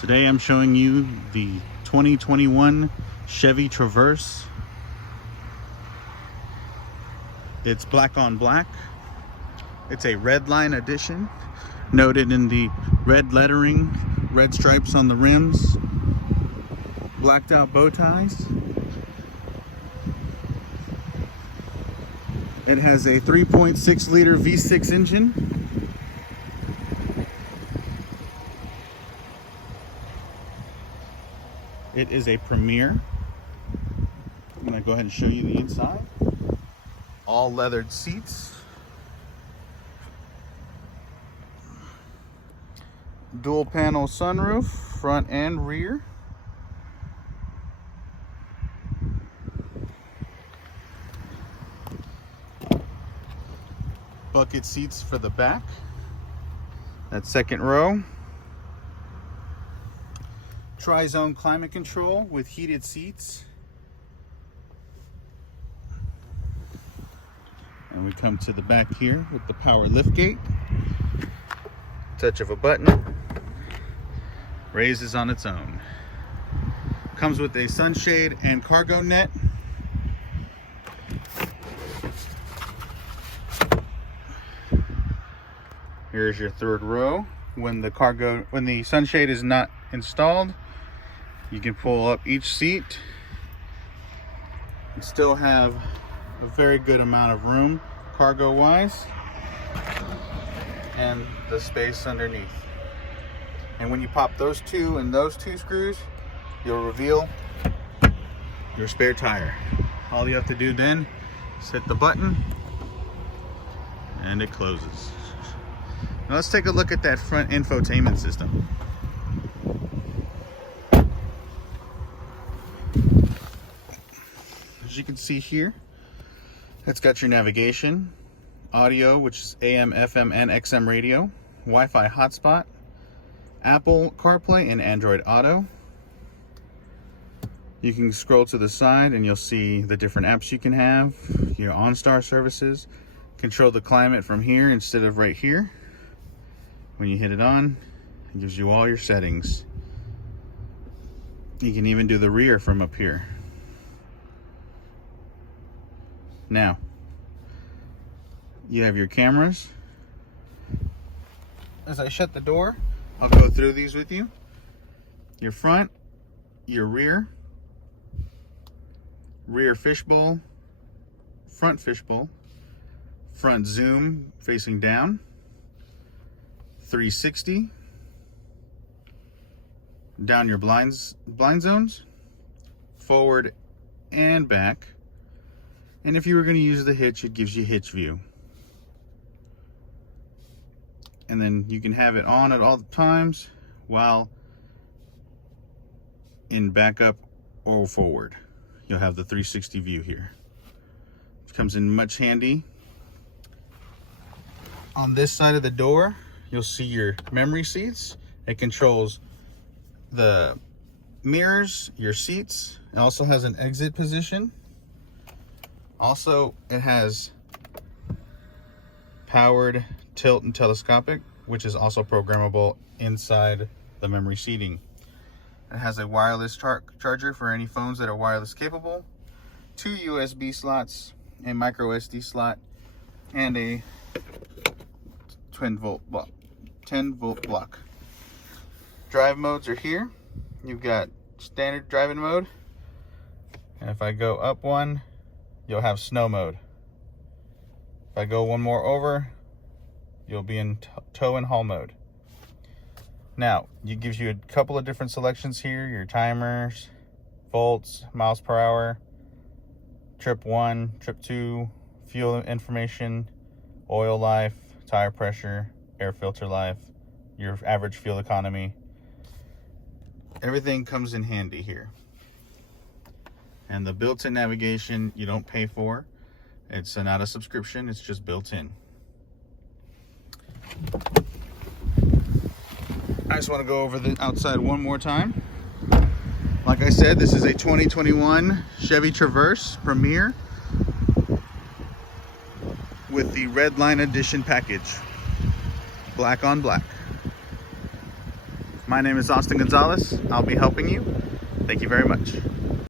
Today I'm showing you the 2021 Chevy Traverse. It's black on black. It's a red line edition, noted in the red lettering, red stripes on the rims, blacked out bow ties. It has a 3.6 liter V6 engine. It is a Premier. I'm gonna go ahead and show you the inside. All leathered seats. Dual panel sunroof, front and rear. Bucket seats for the back. That second row. Tri-zone climate control with heated seats. And we come to the back here with the power liftgate. Touch of a button. Raises on its own. Comes with a sunshade and cargo net. Here's your third row. When the sunshade is not installed, you can pull up each seat and still have a very good amount of room cargo wise and the space underneath. And when you pop those two and those two screws, you'll reveal your spare tire. All you have to do then is hit the button and it closes. Now let's take a look at that front infotainment system. As you can see here, it's got your navigation, audio, which is AM, FM, and XM radio, Wi-Fi hotspot, Apple CarPlay, and Android Auto. You can scroll to the side and you'll see the different apps you can have, your OnStar services, control the climate from here instead of right here. When you hit it on, it gives you all your settings. You can even do the rear from up here. Now, you have your cameras. As I shut the door, I'll go through these with you. Your front, your rear, rear fishbowl, front fishbowl, front zoom facing down, 360, down your blind zones, forward and back. And if you were going to use the hitch, it gives you hitch view. And then you can have it on at all times while in backup or forward. You'll have the 360 view here. It comes in much handy. On this side of the door, you'll see your memory seats. It controls the mirrors, your seats. It also has an exit position. Also, it has powered tilt and telescopic, which is also programmable inside the memory seating. It has a wireless charger for any phones that are wireless capable, 2 USB slots, a micro SD slot, and a 10 volt block. Drive modes are here. You've got standard driving mode, and if I go up one, you'll have snow mode. If I go one more over, you'll be in tow and haul mode. Now, it gives you a couple of different selections here, your timers, volts, miles per hour, trip 1, trip 2, fuel information, oil life, tire pressure, air filter life, your average fuel economy. Everything comes in handy here. And the built-in navigation you don't pay for. It's not a subscription, it's just built in. I just want to go over the outside one more time. Like I said, this is a 2021 Chevy Traverse Premier with the red line edition package, black on black. My name is Austin Gonzalez. I'll be helping you. Thank you very much.